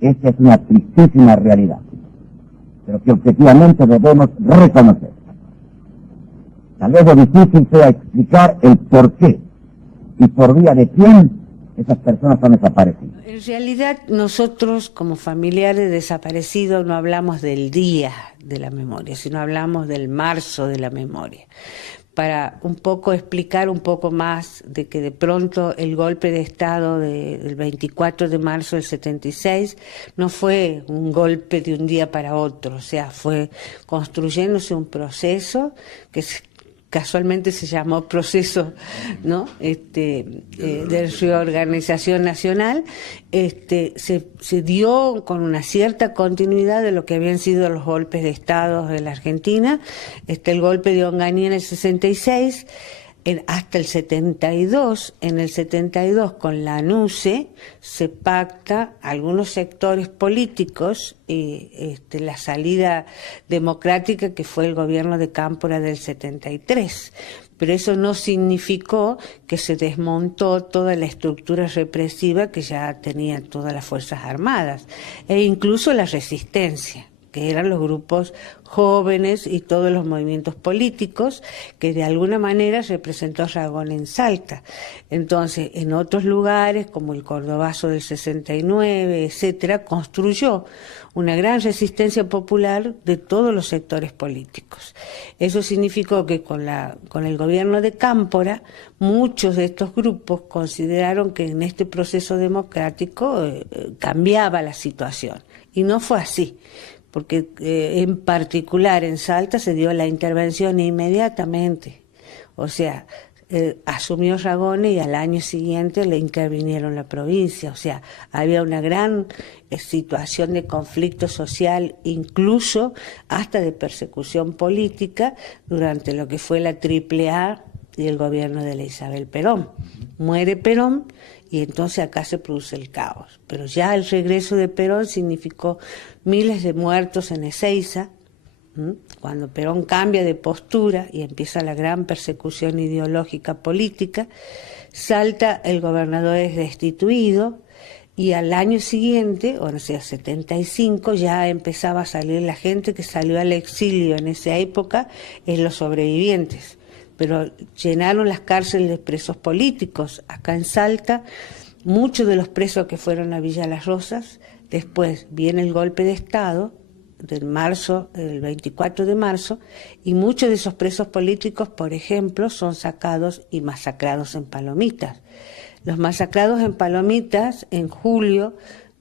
Esta es una tristísima realidad, pero que objetivamente debemos reconocer. Tal vez lo difícil sea explicar el por qué y por vía de quién esas personas han desaparecido. En realidad, nosotros como familiares de desaparecidos no hablamos del día de la memoria, sino hablamos del marzo de la memoria, para un poco explicar un poco más de que de pronto el golpe de Estado del 24 de marzo del 76 no fue un golpe de un día para otro, o sea, fue construyéndose un proceso que casualmente se llamó proceso, ¿no? De reorganización nacional, se dio con una cierta continuidad de lo que habían sido los golpes de Estado de la Argentina, el golpe de Onganía en el 66, hasta el 72, en el 72 con la ANUCE se pacta algunos sectores políticos y la salida democrática que fue el gobierno de Cámpora del 73. Pero eso no significó que se desmontó toda la estructura represiva que ya tenían todas las Fuerzas Armadas e incluso la resistencia, que eran los grupos jóvenes y todos los movimientos políticos que de alguna manera representó Ragone en Salta. Entonces, en otros lugares, como el Cordobazo del 69, etcétera, construyó una gran resistencia popular de todos los sectores políticos. Eso significó que con el gobierno de Cámpora, muchos de estos grupos consideraron que en este proceso democrático cambiaba la situación. Y no fue así, porque en particular en Salta se dio la intervención inmediatamente. O sea, asumió Ragone y al año siguiente le intervinieron la provincia. O sea, había una gran situación de conflicto social, incluso hasta de persecución política, durante lo que fue la AAA y el gobierno de la Isabel Perón. Muere Perón y entonces acá se produce el caos. Pero ya el regreso de Perón significó miles de muertos en Ezeiza. Cuando Perón cambia de postura y empieza la gran persecución ideológica política, Salta, el gobernador es destituido y al año siguiente, o sea, 75, ya empezaba a salir la gente que salió al exilio en esa época, en los sobrevivientes. Pero llenaron las cárceles de presos políticos. Acá en Salta, muchos de los presos que fueron a Villa Las Rosas, después viene el golpe de Estado, del 24 de marzo, y muchos de esos presos políticos, por ejemplo, son sacados y masacrados en Palomitas. Los masacrados en Palomitas, en julio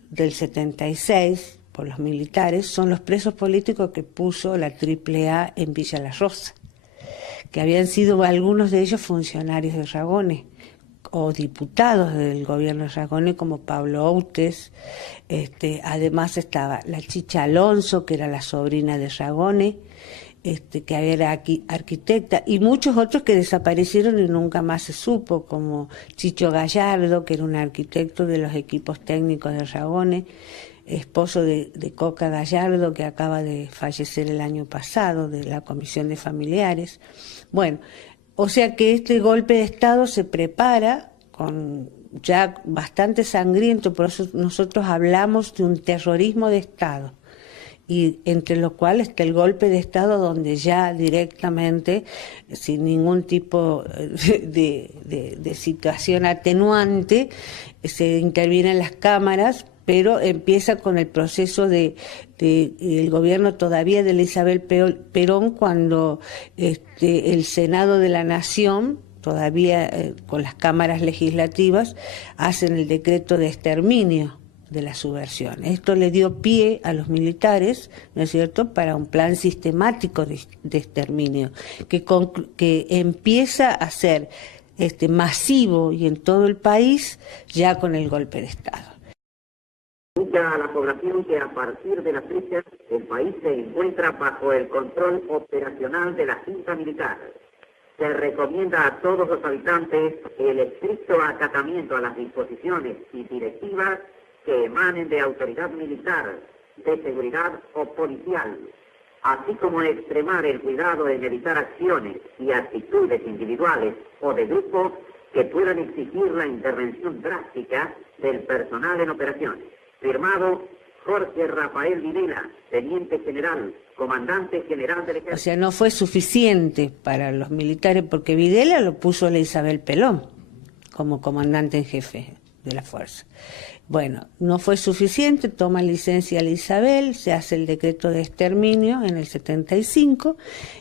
del 76, por los militares, son los presos políticos que puso la AAA en Villa Las Rosas, que habían sido algunos de ellos funcionarios de Ragone o diputados del gobierno de Ragone, como Pablo Outes. Además estaba la Chicha Alonso, que era la sobrina de Ragone, que era arquitecta, y muchos otros que desaparecieron y nunca más se supo, como Chicho Gallardo, que era un arquitecto de los equipos técnicos de Ragone, esposo de Coca Gallardo, que acaba de fallecer el año pasado, de la Comisión de Familiares. Bueno, o sea que este golpe de Estado se prepara con ya bastante sangriento, por eso nosotros hablamos de un terrorismo de Estado, y entre los cuales está el golpe de Estado donde ya directamente, sin ningún tipo de situación atenuante, se intervienen las cámaras, pero empieza con el proceso el gobierno todavía de la Isabel Perón, cuando el Senado de la Nación, todavía con las cámaras legislativas, hacen el decreto de exterminio de la subversión. Esto le dio pie a los militares, ¿no es cierto?, para un plan sistemático de exterminio, que empieza a ser masivo y en todo el país ya con el golpe de Estado. A la población que a partir de la fecha el país se encuentra bajo el control operacional de la Junta Militar. Se recomienda a todos los habitantes el estricto acatamiento a las disposiciones y directivas que emanen de autoridad militar, de seguridad o policial, así como extremar el cuidado en evitar acciones y actitudes individuales o de grupo que puedan exigir la intervención drástica del personal en operaciones. Firmado Jorge Rafael Videla, teniente general, comandante general del ejército. O sea, no fue suficiente para los militares porque Videla lo puso la Isabel Pelón como comandante en jefe de la fuerza. Bueno, no fue suficiente, toma licencia la Isabel, se hace el decreto de exterminio en el 75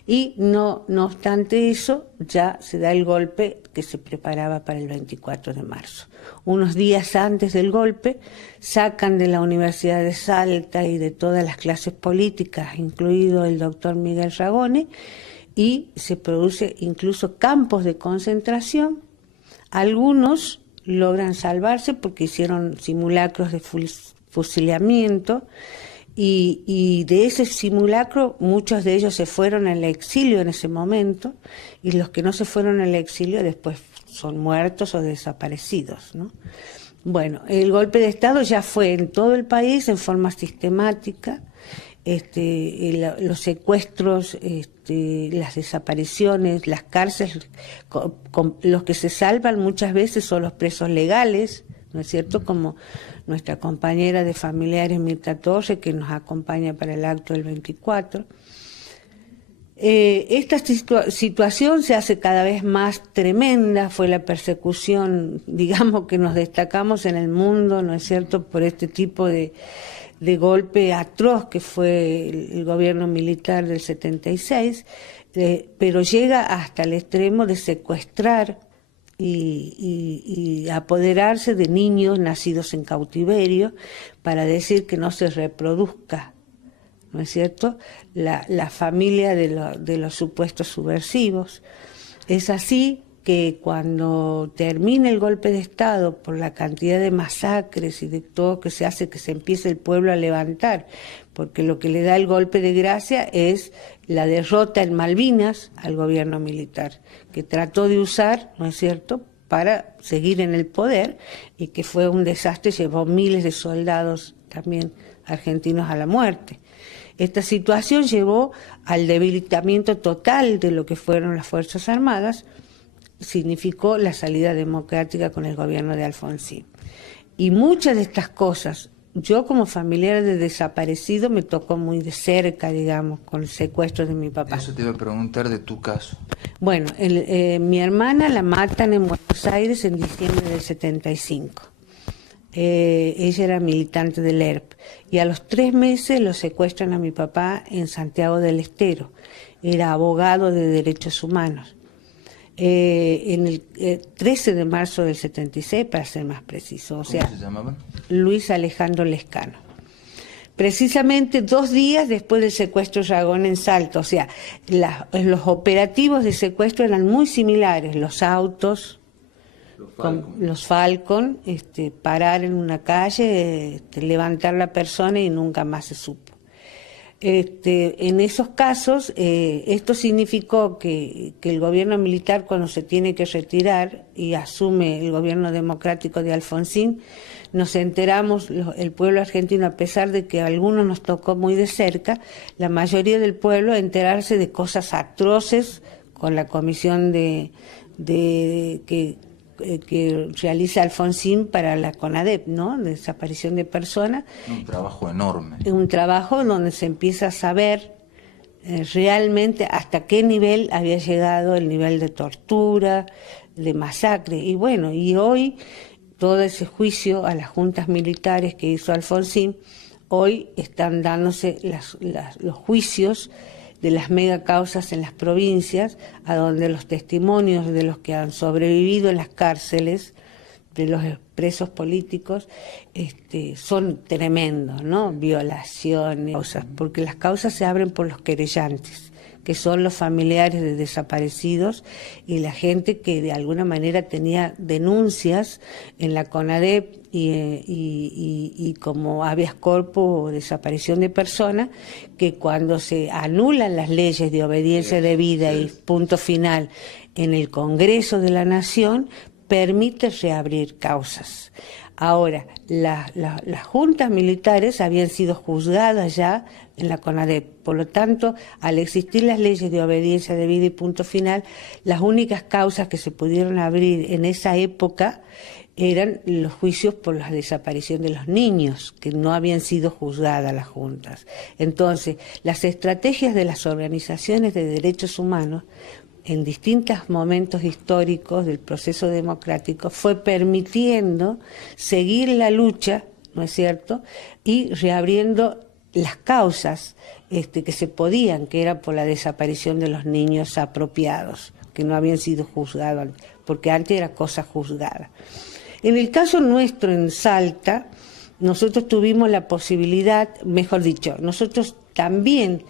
y no obstante eso ya se da el golpe que se preparaba para el 24 de marzo. Unos días antes del golpe sacan de la Universidad de Salta y de todas las clases políticas, incluido el doctor Miguel Ragone, y se produce incluso campos de concentración. Algunos logran salvarse porque hicieron simulacros de fusilamiento y de ese simulacro muchos de ellos se fueron al exilio en ese momento y los que no se fueron al exilio después son muertos o desaparecidos, ¿no? Bueno, el golpe de Estado ya fue en todo el país en forma sistemática. Los secuestros, las desapariciones, las cárceles, los que se salvan muchas veces son los presos legales, ¿no es cierto? Como nuestra compañera de familiares Mirta Torres, que nos acompaña para el acto del 24. Esta situación se hace cada vez más tremenda, fue la persecución, digamos que nos destacamos en el mundo, ¿no es cierto?, por este tipo de golpe atroz que fue el gobierno militar del 76, pero llega hasta el extremo de secuestrar y apoderarse de niños nacidos en cautiverio para decir que no se reproduzca, ¿no es cierto?, la familia de los supuestos subversivos. Es así que cuando termina el golpe de Estado, por la cantidad de masacres y de todo que se hace, que se empiece el pueblo a levantar, porque lo que le da el golpe de gracia es la derrota en Malvinas al gobierno militar, que trató de usar, ¿no es cierto?, para seguir en el poder, y que fue un desastre, llevó miles de soldados también argentinos a la muerte. Esta situación llevó al debilitamiento total de lo que fueron las Fuerzas Armadas, significó la salida democrática con el gobierno de Alfonsín. Y muchas de estas cosas, yo como familiar de desaparecido me tocó muy de cerca, digamos, con el secuestro de mi papá. Eso te iba a preguntar de tu caso. Bueno, mi hermana la matan en Buenos Aires en diciembre del 75. Ella era militante del ERP y a los 3 meses lo secuestran a mi papá en Santiago del Estero. Era abogado de derechos humanos. En el 13 de marzo del 76, para ser más preciso. O sea, ¿cómo se llamaban? Luis Alejandro Lescano. Precisamente 2 días después del secuestro de Ragone en Salta. O sea, los operativos de secuestro eran muy similares. Los autos, los Falcon, parar en una calle, levantar la persona y nunca más se supo. En esos casos, esto significó que el gobierno militar, cuando se tiene que retirar y asume el gobierno democrático de Alfonsín, nos enteramos, el pueblo argentino, a pesar de que a algunos nos tocó muy de cerca, la mayoría del pueblo enterarse de cosas atroces con la comisión que realiza Alfonsín para la CONADEP, ¿no?, de desaparición de personas. Un trabajo enorme. Un trabajo donde se empieza a saber realmente hasta qué nivel había llegado el nivel de tortura, de masacre. Y bueno, y hoy todo ese juicio a las juntas militares que hizo Alfonsín, hoy están dándose los juicios de las megacausas en las provincias, a donde los testimonios de los que han sobrevivido en las cárceles, de los presos políticos, son tremendos, ¿no? Violaciones, causas, porque las causas se abren por los querellantes, que son los familiares de desaparecidos y la gente que de alguna manera tenía denuncias en la CONADEP y como habeas corpus o desaparición de personas, que cuando se anulan las leyes de obediencia debida y punto final en el Congreso de la Nación, permite reabrir causas. Ahora, las juntas militares habían sido juzgadas ya en la CONADEP. Por lo tanto, al existir las leyes de obediencia debida y punto final, las únicas causas que se pudieron abrir en esa época eran los juicios por la desaparición de los niños, que no habían sido juzgadas las juntas. Entonces, las estrategias de las organizaciones de derechos humanos en distintos momentos históricos del proceso democrático fue permitiendo seguir la lucha, ¿no es cierto?, y reabriendo las causas que se podían, que era por la desaparición de los niños apropiados, que no habían sido juzgados, porque antes era cosa juzgada. En el caso nuestro en Salta, nosotros tuvimos la posibilidad, mejor dicho, nosotros también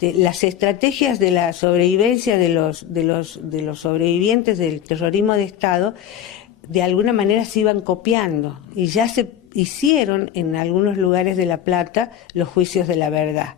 las estrategias de la sobrevivencia de los sobrevivientes del terrorismo de Estado, de alguna manera se iban copiando y ya se hicieron en algunos lugares de La Plata los juicios de la verdad,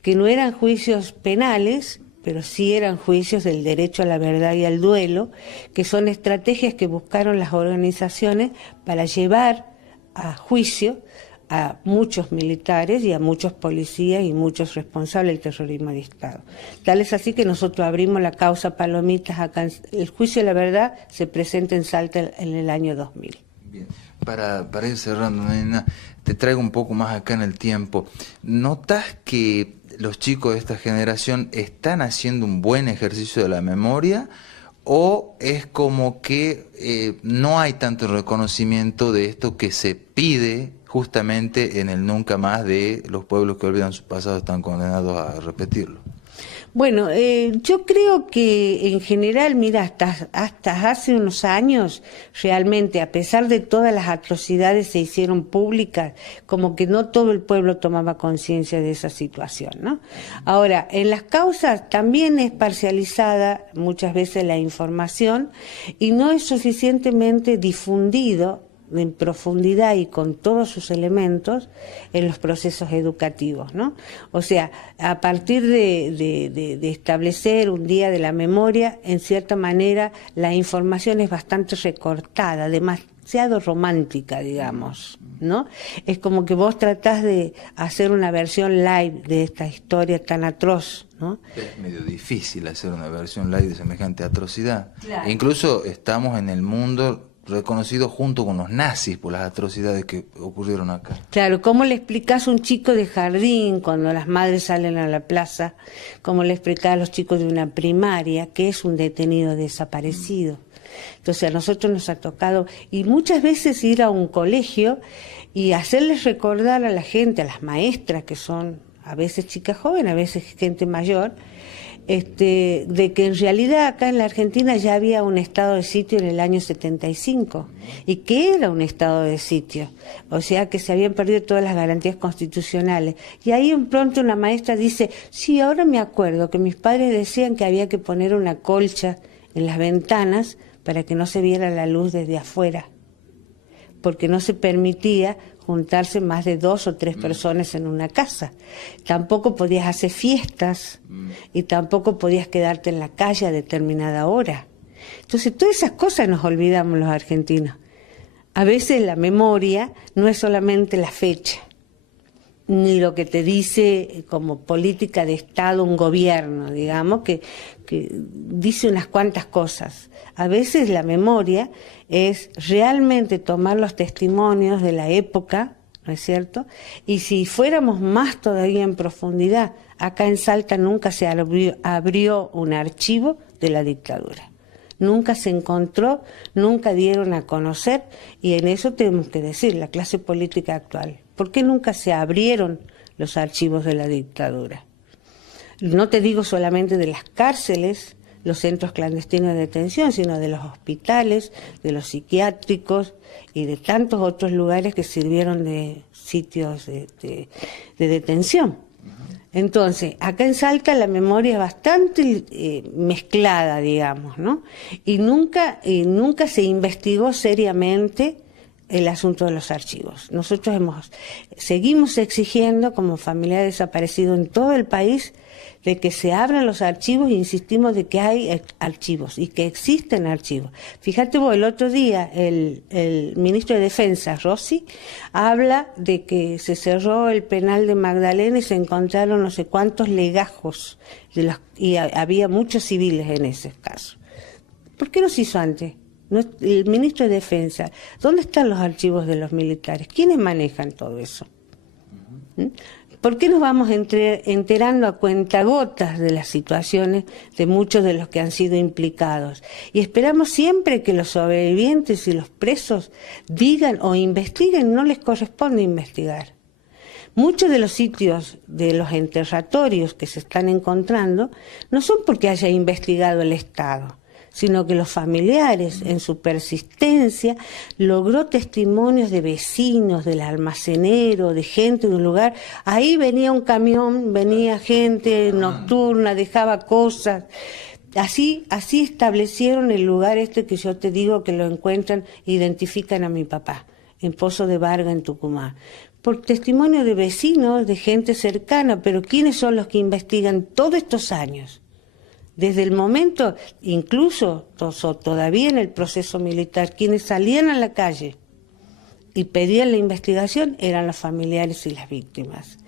que no eran juicios penales, pero sí eran juicios del derecho a la verdad y al duelo, que son estrategias que buscaron las organizaciones para llevar a juicio a muchos militares y a muchos policías y muchos responsables del terrorismo de Estado. Tal es así que nosotros abrimos la causa Palomitas acá. El juicio de la verdad se presenta en Salta en el año 2000. Bien. Para ir cerrando, Nena, te traigo un poco más acá en el tiempo. ¿Notas que los chicos de esta generación están haciendo un buen ejercicio de la memoria o es como que no hay tanto reconocimiento de esto que se pide justamente en el nunca más de los pueblos que olvidan su pasado están condenados a repetirlo? Bueno, yo creo que en general, mira, hasta hace unos años, realmente, a pesar de todas las atrocidades se hicieron públicas, como que no todo el pueblo tomaba conciencia de esa situación, ¿no? Ahora, en las causas también es parcializada muchas veces la información y no es suficientemente difundido en profundidad y con todos sus elementos en los procesos educativos, ¿no? O sea, a partir de establecer un día de la memoria, en cierta manera la información es bastante recortada, demasiado romántica, digamos, ¿no? Es como que vos tratás de hacer una versión live de esta historia tan atroz, ¿no? Es medio difícil hacer una versión live de semejante atrocidad. Claro. Incluso estamos en el mundo reconocido junto con los nazis por las atrocidades que ocurrieron acá. Claro, ¿cómo le explicás a un chico de jardín cuando las madres salen a la plaza? ¿Cómo le explicás a los chicos de una primaria que es un detenido desaparecido? Entonces a nosotros nos ha tocado, y muchas veces ir a un colegio y hacerles recordar a la gente, a las maestras que son a veces chicas jóvenes, a veces gente mayor, de que en realidad acá en la Argentina ya había un estado de sitio en el año 75 y que era un estado de sitio, o sea que se habían perdido todas las garantías constitucionales. Y ahí un pronto una maestra dice, sí, ahora me acuerdo que mis padres decían que había que poner una colcha en las ventanas para que no se viera la luz desde afuera, porque no se permitía juntarse más de 2 o 3 personas en una casa. Tampoco podías hacer fiestas y tampoco podías quedarte en la calle a determinada hora. Entonces, todas esas cosas nos olvidamos los argentinos. A veces la memoria no es solamente la fecha, ni lo que te dice como política de Estado un gobierno, digamos, que dice unas cuantas cosas. A veces la memoria es realmente tomar los testimonios de la época, ¿no es cierto? Y si fuéramos más todavía en profundidad, acá en Salta nunca se abrió un archivo de la dictadura. Nunca se encontró, nunca dieron a conocer, y en eso tenemos que decir, la clase política actual, ¿por qué nunca se abrieron los archivos de la dictadura? No te digo solamente de las cárceles, los centros clandestinos de detención, sino de los hospitales, de los psiquiátricos y de tantos otros lugares que sirvieron de sitios de detención. Entonces, acá en Salta la memoria es bastante mezclada, digamos, ¿no? Y nunca se investigó seriamente el asunto de los archivos. Nosotros seguimos exigiendo, como familia desaparecido en todo el país, de que se abran los archivos e insistimos de que hay archivos y que existen archivos. Fíjate vos, el otro día el ministro de Defensa, Rossi, habla de que se cerró el penal de Magdalena y se encontraron no sé cuántos legajos y había muchos civiles en ese caso. ¿Por qué no se hizo antes? El ministro de Defensa, ¿dónde están los archivos de los militares? ¿Quiénes manejan todo eso? ¿Mm? ¿Por qué nos vamos enterando a cuentagotas de las situaciones de muchos de los que han sido implicados? Y esperamos siempre que los sobrevivientes y los presos digan o investiguen, no les corresponde investigar. Muchos de los sitios de los enterratorios que se están encontrando no son porque haya investigado el Estado, sino que los familiares, en su persistencia, logró testimonios de vecinos, del almacenero, de gente de un lugar. Ahí venía un camión, venía gente nocturna, dejaba cosas. Así establecieron el lugar este que yo te digo que lo encuentran, identifican a mi papá, en Pozo de Vargas, en Tucumán. Por testimonio de vecinos, de gente cercana, pero ¿quiénes son los que investigan todos estos años? Desde el momento, incluso todavía en el proceso militar, quienes salían a la calle y pedían la investigación eran los familiares y las víctimas.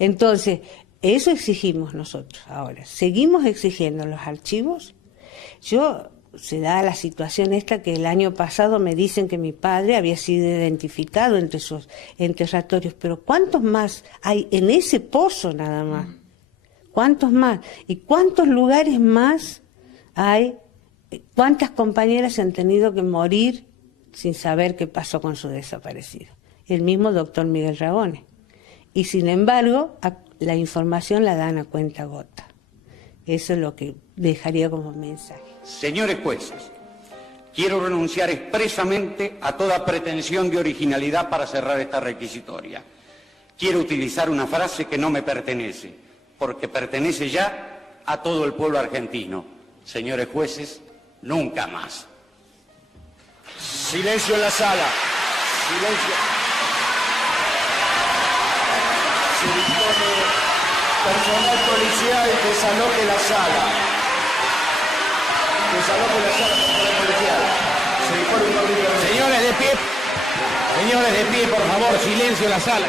Entonces, eso exigimos nosotros ahora. Seguimos exigiendo los archivos. Se da la situación esta que el año pasado me dicen que mi padre había sido identificado entre sus enterratorios, pero ¿cuántos más hay en ese pozo nada más? ¿Cuántos más? ¿Y cuántos lugares más hay? ¿Cuántas compañeras se han tenido que morir sin saber qué pasó con su desaparecido? El mismo doctor Miguel Ragones. Y sin embargo, la información la dan a cuentagota. Eso es lo que dejaría como mensaje. Señores jueces, quiero renunciar expresamente a toda pretensión de originalidad para cerrar esta requisitoria. Quiero utilizar una frase que no me pertenece, porque pertenece ya a todo el pueblo argentino. Señores jueces, nunca más. Silencio en la sala. Silencio. Se dispone personal policial que desaloje la sala. Desaloje la sala, personal policial. Se dispone un orden. Señores de pie, por favor, silencio en la sala.